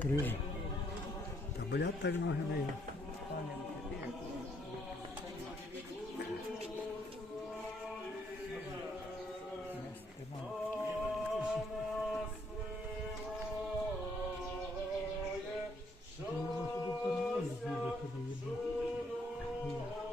Три. Та болять так ноги не є. Говори.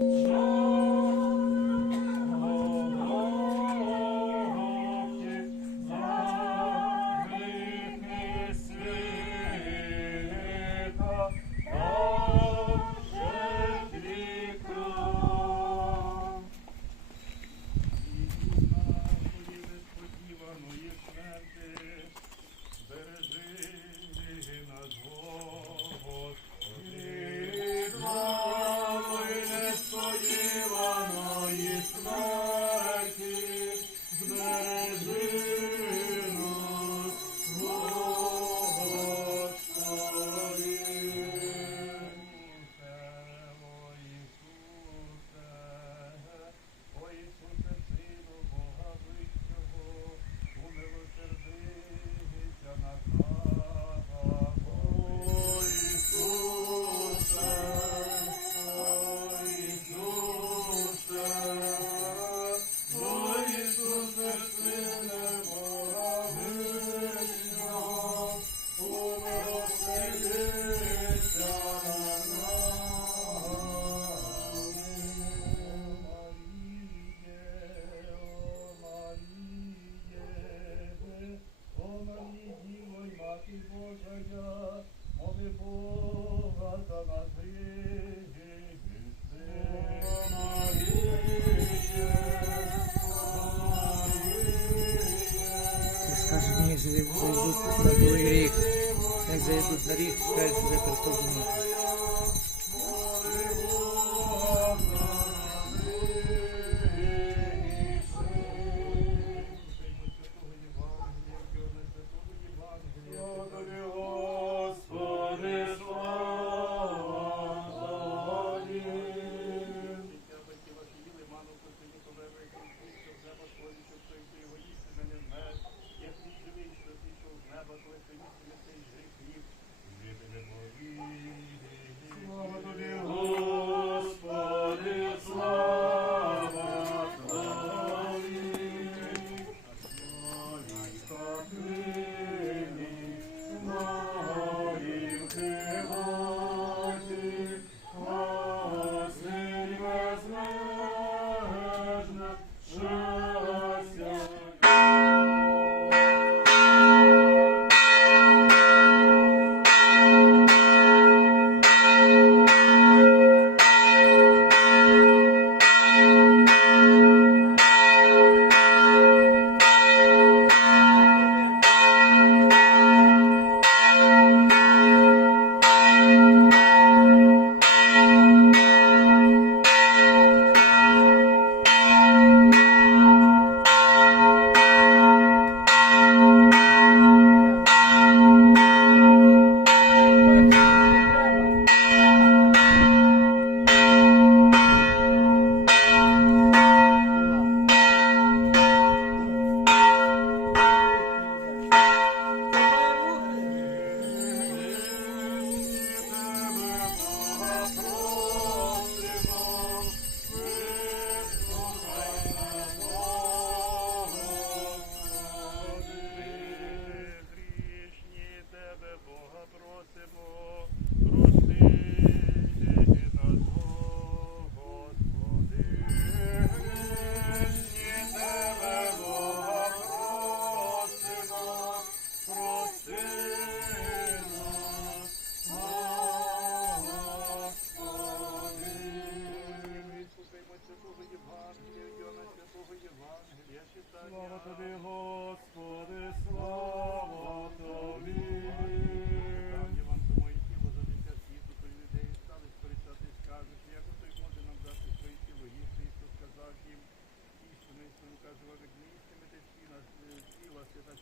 Oh. зайдуть на другий рік, як зайдуть на рік, скажеш, вже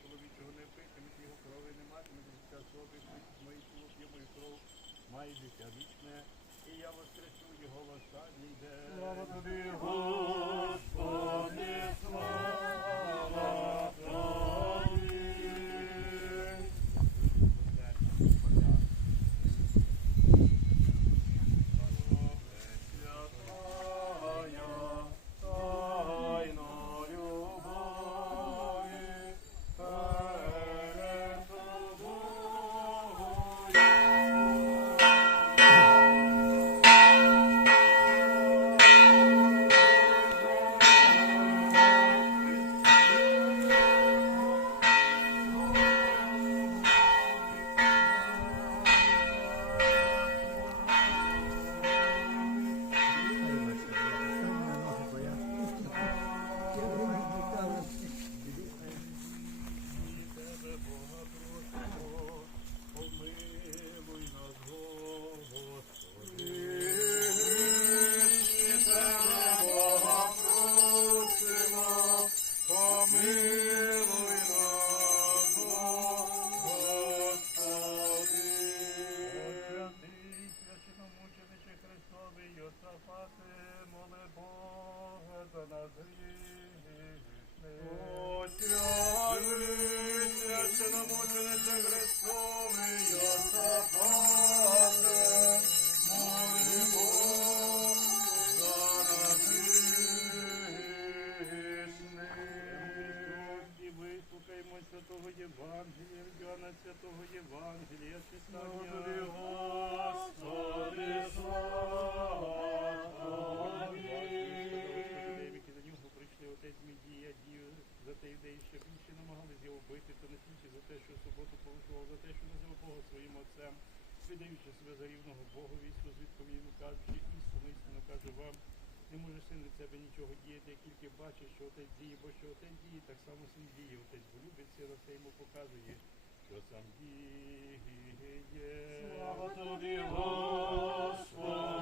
чоловічого не питимуть, його крови не матимуть, життя пить мої тіло, п'є мою кров, має життя вічне, і я воскресу його в останній день. Слава тобі, Господи, слава святого Євангелія, читання. Господи, слава Тобі. Які за нього прийшли отець Медія, дію за те ідеї, що більше намагалися його вбити, то не тільки за те, що суботу порушував, за те, що називав Бога своїм отцем, видаючи себе за рівного Богові, звідком йому кажучи, істину, істину кажу вам, не може син від себе нічого діяти, як тільки бачить, що отець діє, бо що отець діє, так само син діє. Отець бо любить сина, це йому показує, що сам діє. Слава тобі, Господи,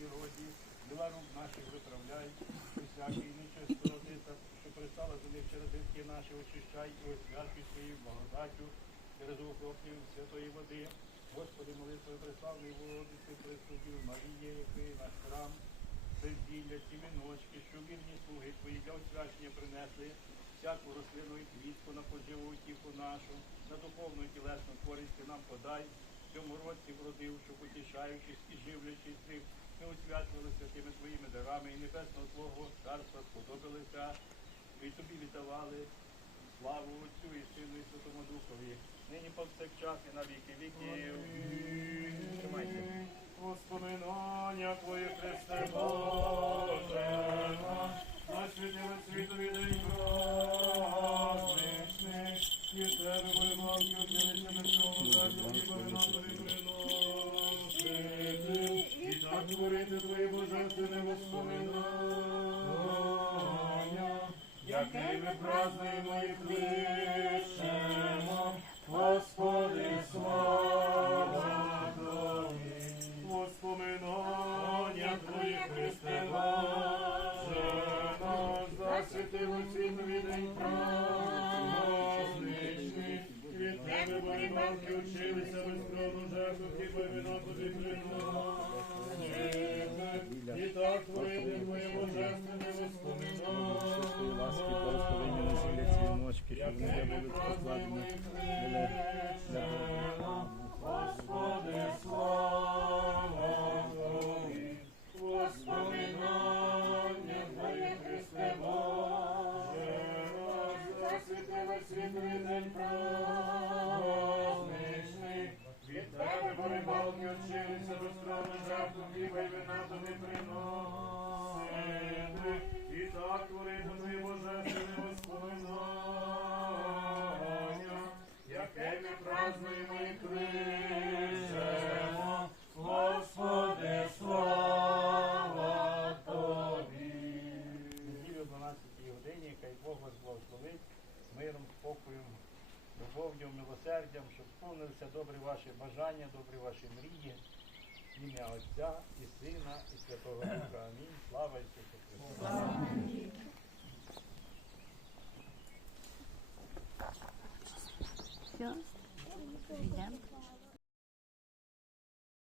в роді, дела рук наших виправляй, усякий нечистоти, що пристала до них через гріхи наші, очищай і освячуй своєю благодаттю через укроплів святої води. Господи, молитвою преславної Богородиці, Пресудів, Марії, який наш храм, безділля, ці міночки, що вірні слуги Твої для освячення принесли, всяку рослину і квітку на поживу утіху нашу, на духовну і тілесну користь нам подай, в цьому році вродив, що потішаючись і живлячись цих, ми освячувалися тими Твоїми дарами і небесного Твого царства сподобалися, і Тобі віддавали славу Отцю і Сину і Святому Духові, нині повсякчас і на віки віків. Тримайте. Воспоминання Твоє Христе Боже, на святому світові день праздничний, і тебе вимовки училися на всьому землю, і виносили приносити, так творити Твої божественне воспоминання, якими празднуємо і кличемо, Господи, слава Тобі. Воспоминання Твої, Христе Боже, нас засвітило світові день праздничний, від Тебе вимовки училися безкровну і так Твоє божественне Чистої ласки, благословення. Господи, слава Тобі, воспоминання Твоє, Христе Боже, засвітили світлий день праздничний, від Тебе по рибалки вчилися розправи жертву, хліба і вина не приносити, і так творити Твої божественне воспоминання, яке ми празднуємо і кличемо, сповнилися добрі ваші бажання, добрі ваші мрії. В Ім'я Отця і Сина, і Святого Духа. Амінь. Слава Ісусу Христу. Все, йдемо.